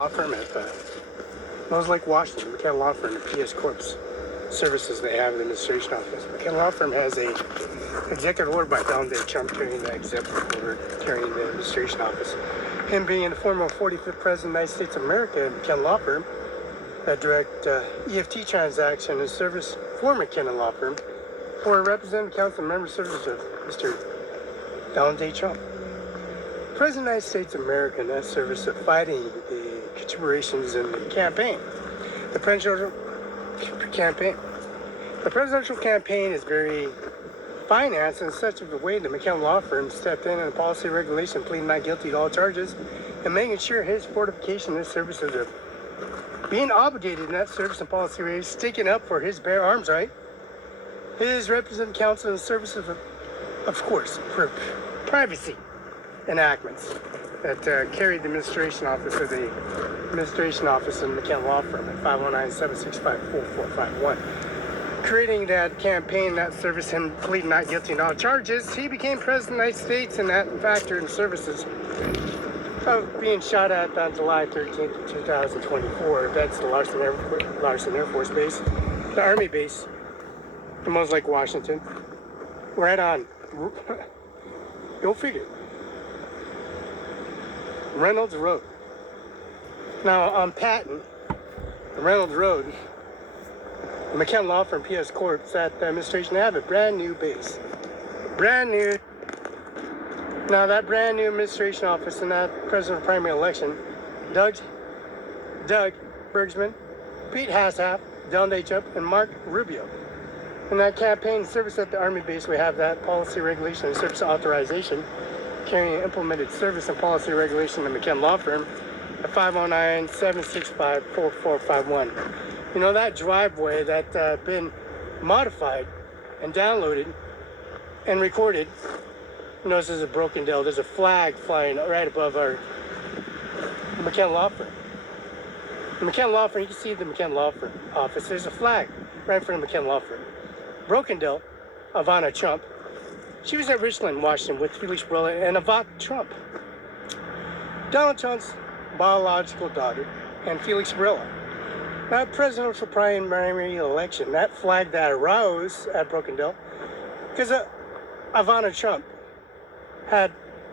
Law firm at Smells Like Washington, McKenna Law Firm and PS Corp's services they have in the administration office. McKenna Law Firm has a executive order by Donald J. Trump carrying the executive order carrying the administration office. Him being the former 45th President of the United States of America and McKenna Law Firm, that direct EFT transaction and service for McKenna Law Firm for representative council member services of Mr. Donald J. Trump. President of the United States of America in that service of fighting the considerations in the campaign. The presidential campaign is very financed in such a way that McKenna Law Firm stepped in and policy regulation, pleading not guilty to all charges, and making sure his fortification and his services are being obligated in that service and policy raise, sticking up for his bear arms right, his representative council and services of course, for privacy enactments that carried the administration office of the administration office in McKenna Law Firm at 509-765-4451. Creating that campaign, that service, him pleading not guilty to all charges, he became President of the United States, and that factor in services of being shot at on July 13th, 2024. That's the Larson Air Force Base, the Army base, in Smells Like Washington. Right on, go figure, Reynolds Road. Now on Patton, Reynolds Road, the McKenna Law Firm, PS Corp, that administration have a brand new base. Brand new. Now that brand new administration office in that presidential primary election, Doug Bergsman, Pete Hassaf, Donald J. Trump, and Mark Rubio. In that campaign service at the Army base, we have that policy regulation and service authorization carrying implemented service and policy regulation in the McKenna Law Firm at 509-765-4451. You know, that driveway that's been modified and downloaded and recorded, you know, this is a broken deal. There's a flag flying right above our McKenna Law Firm. The McKenna Law Firm, you can see the McKenna Law Firm office. There's a flag right in front of the McKenna Law Firm. Broken deal, Ivanka Trump. She was at Richland, Washington with Felix Barela and Ivanka Trump, Donald Trump's biological daughter, and Felix Barela. That presidential primary election, that flag that arose at Brokendale, because Ivanka Trump had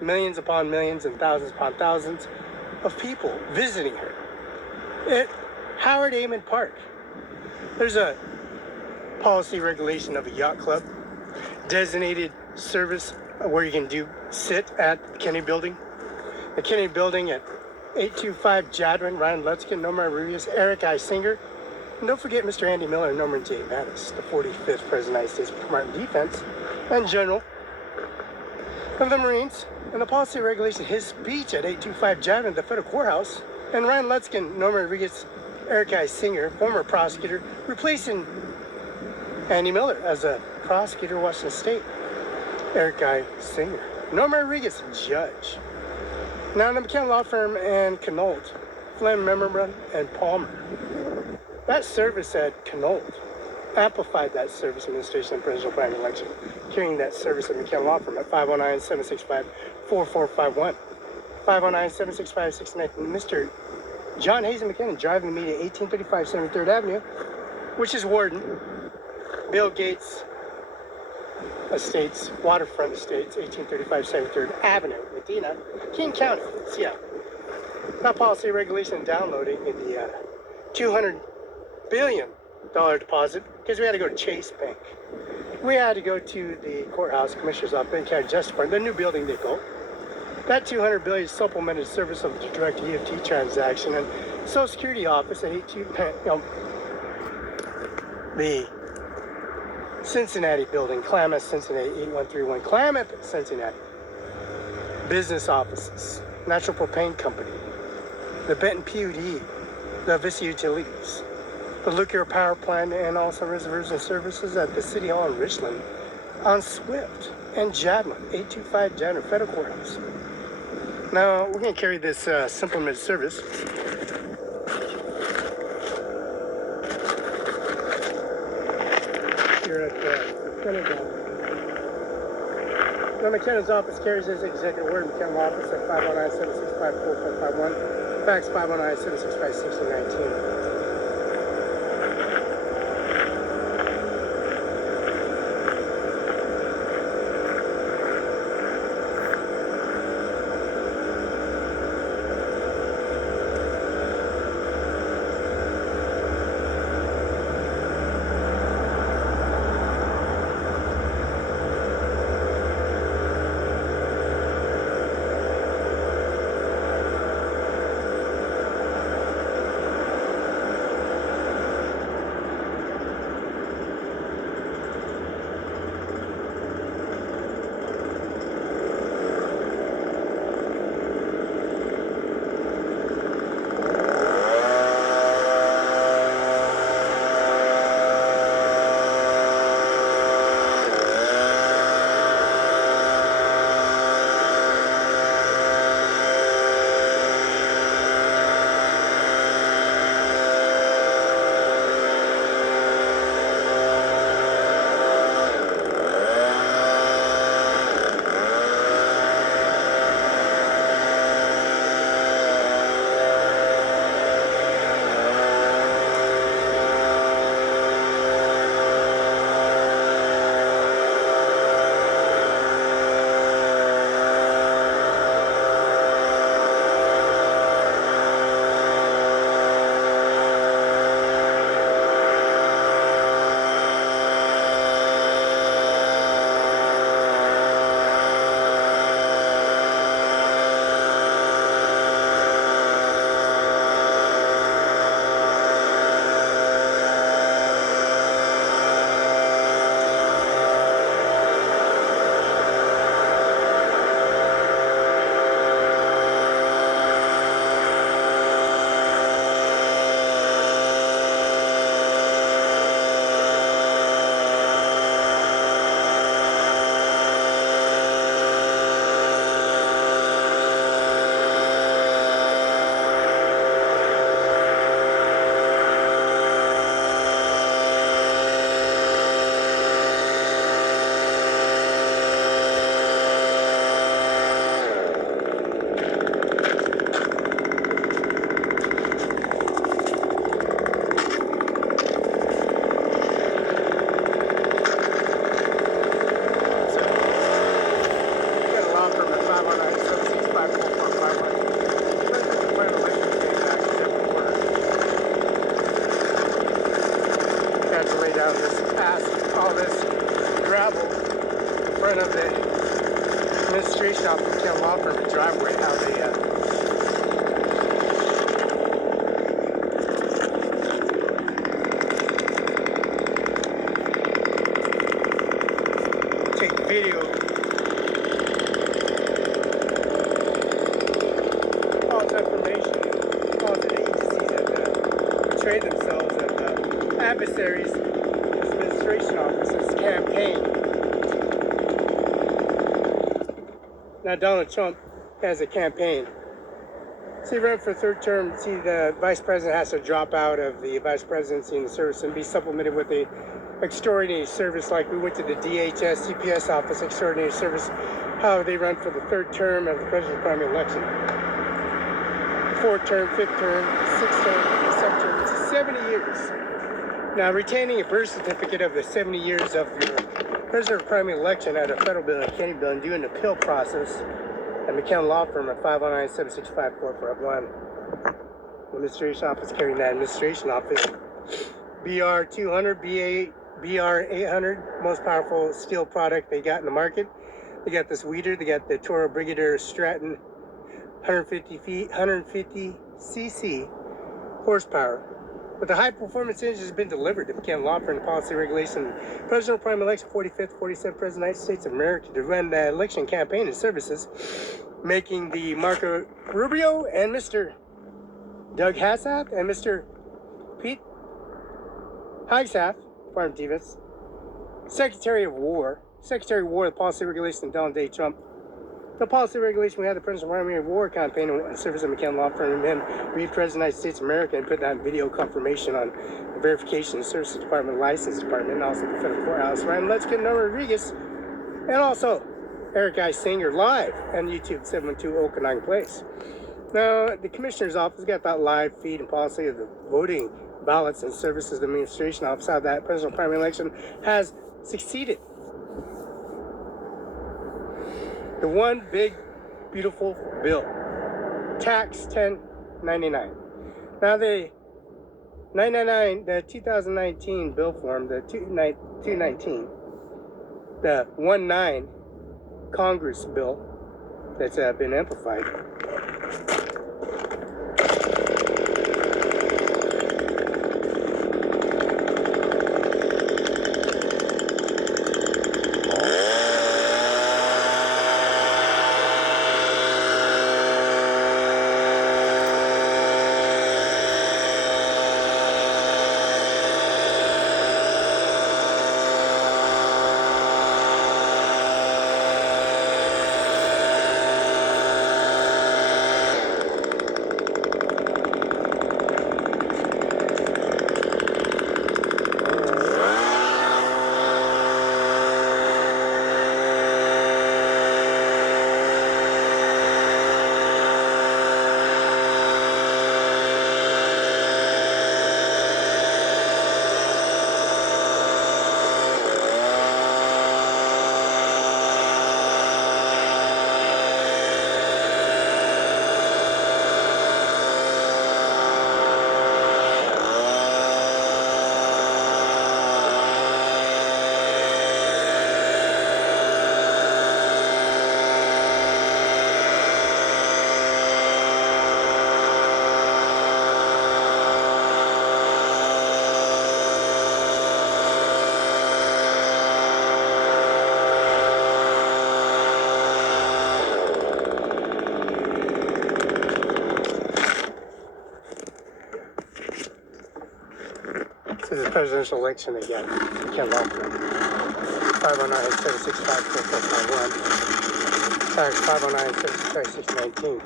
millions upon millions and thousands upon thousands of people visiting her at Howard Amon Park. There's a policy regulation of a yacht club, designated service where you can sit at the Kennedy Building. The Kennedy Building at 825 Jadwin, Ryan Lutzkin, Norman Rodriguez, Eric I. Singer, and don't forget Mr. Andy Miller and Norman J. Mattis, the 45th President of the United States Department of Defense and General of the Marines. And the policy regulation, his speech at 825 Jadwin, the federal courthouse, and Ryan Lutzkin, Norman Rodriguez, Eric I. Singer, former prosecutor, replacing Andy Miller as a prosecutor in Washington State. Eric I. Singer. Norman Rodriguez, judge. Now the McKenna Law Firm and Canolt, Flynn, Memorandum, and Palmer. That service at Canolt amplified that service administration and presidential primary election, carrying that service at McKenna Law Firm at 509-765-4451. 509-765-69. Mr. John Hazen McKenna driving the meet at 1835 73rd Avenue, which is Warden, Bill Gates Estates, Waterfront Estates, 1835 73rd Avenue, Medina, King County, Seattle. That policy regulation downloading in the $200 billion deposit, because we had to go to Chase Bank. We had to go to the courthouse, Commissioner's Office, Benton County Justice Department, the new building they built. That $200 billion is supplemented service of the direct EFT transaction, and Social Security Office at 82, the Cincinnati building, Klamath, Cincinnati, 8131, Klamath, Cincinnati. Business offices, Natural Propane Company, the Benton PUD, the Vista Utilities, the Nuclear Power Plant, and also reservoirs and services at the City Hall in Richland, on Swift, and Jadwin, 825 Jadwin Federal Courthouse. Now, we're going to carry this supplemented service. Here at McKenna's office. The McKenna's office carries his executive order in McKenna's office at 509-765-4451. Fax 509-765-6019. Now Donald Trump has a campaign. So he ran for third term. See, the vice president has to drop out of the vice presidency in the service and be supplemented with a extraordinary service, like we went to the DHS, CPS office, extraordinary service, how they run for the third term of the president's primary election. Fourth term, fifth term, sixth term, seventh term. It's 70 years. Now, retaining a birth certificate of the 70 years of your president's primary election at a federal building, county building, doing the appeal process at McKenna Law Firm at 509-765-4451. Administration office carrying that administration office. BR 200, BR 800, most powerful steel product they got in the market. They got this weeder, they got the Toro Brigadier Stratton 150 cc horsepower. But the high performance engine has been delivered to McKenna Law Firm policy regulation. Presidential primary election 45th, 47th President of the United States of America to run the election campaign and services, making the Marco Rubio and Mr. Doug Hassaf and Mr. Pete Hegseth, Farm Divas, Secretary of War of the Policy Regulation, Donald J. Trump. The policy regulation, we had the President's Primary War campaign and service at McKenna Law Firm, and then read President of the United States of America and put that video confirmation on the Verification Services Department, License Department, and also the Federal Courthouse. Ryan Letchkin, Noah Rodriguez, and also Eric I. Singer live on YouTube, 712 Okanagan Place. Now, the Commissioner's Office got that live feed and policy of the voting ballots and services administration office, how that presidential primary election has succeeded. The one big, beautiful bill, Tax 1099. Now, the 999, the 2019 bill form, the 219, the 19 Congress bill that's been amplified. This is a presidential election again. You can't vote for it. 509-765-4451. Fax 509-765-619.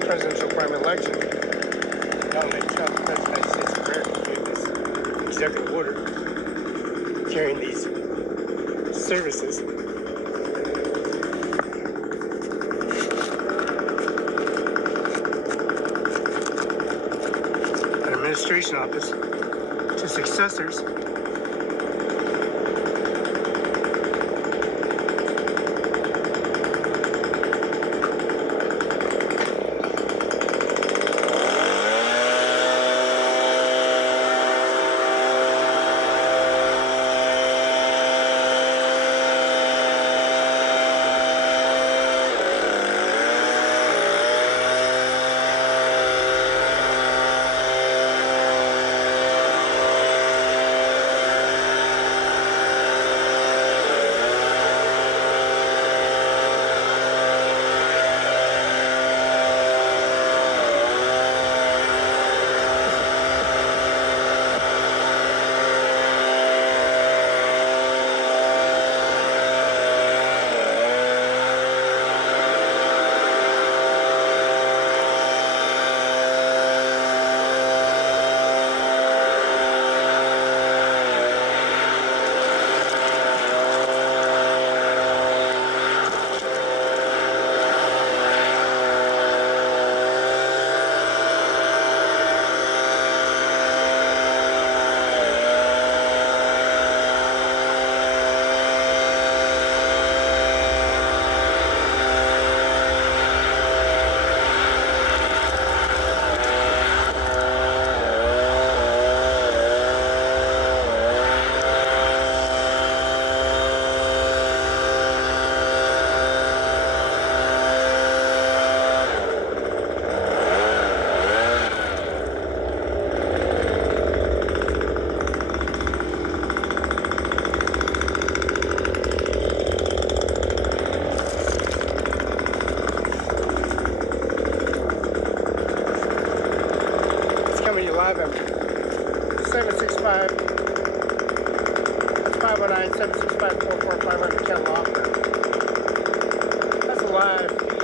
Presidential primary election. Donald Trump, President of the United States of America, gave this executive order carrying these services. An administration office to successors. 505 and 765. That's 509-765-44-500 Ken Locker. That's alive.